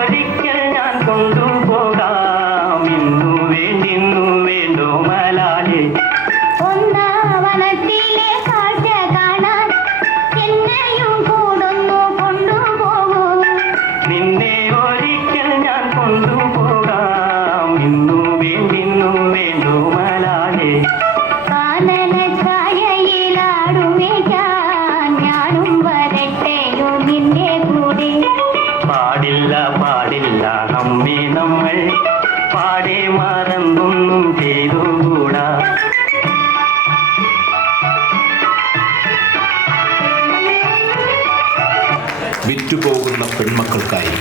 ഒരിക്കൽ ഞാൻ കൊണ്ടുപോകാം. ഇന്നു വേണ്ടിന്നു വേണ്ടോ മലാലേ. ഒന്നാവനത്തിലെ കാഴ്ച കാണാൻ എന്നെയും കൂടൊന്നു കൊണ്ടുപോകൂ. നിന്നെ ഒരിക്കൽ ഞാൻ കൊണ്ടുപോകാം. ഇന്നു വേണ്ടിന്നു വേണ്ടോ മലാലേ. കാനനച്ചായയിലാടുമേക്കാൻ ഞാനും വരട്ടെയോ നിന്റെ കൂടെ. പാടില്ല പാടില്ല നമ്മെ നമ്മൾ പാടെ മറന്നൊന്നും ചെയ്തുകൂടാ. വിറ്റുപോകുന്ന പെൺമക്കൾക്കായി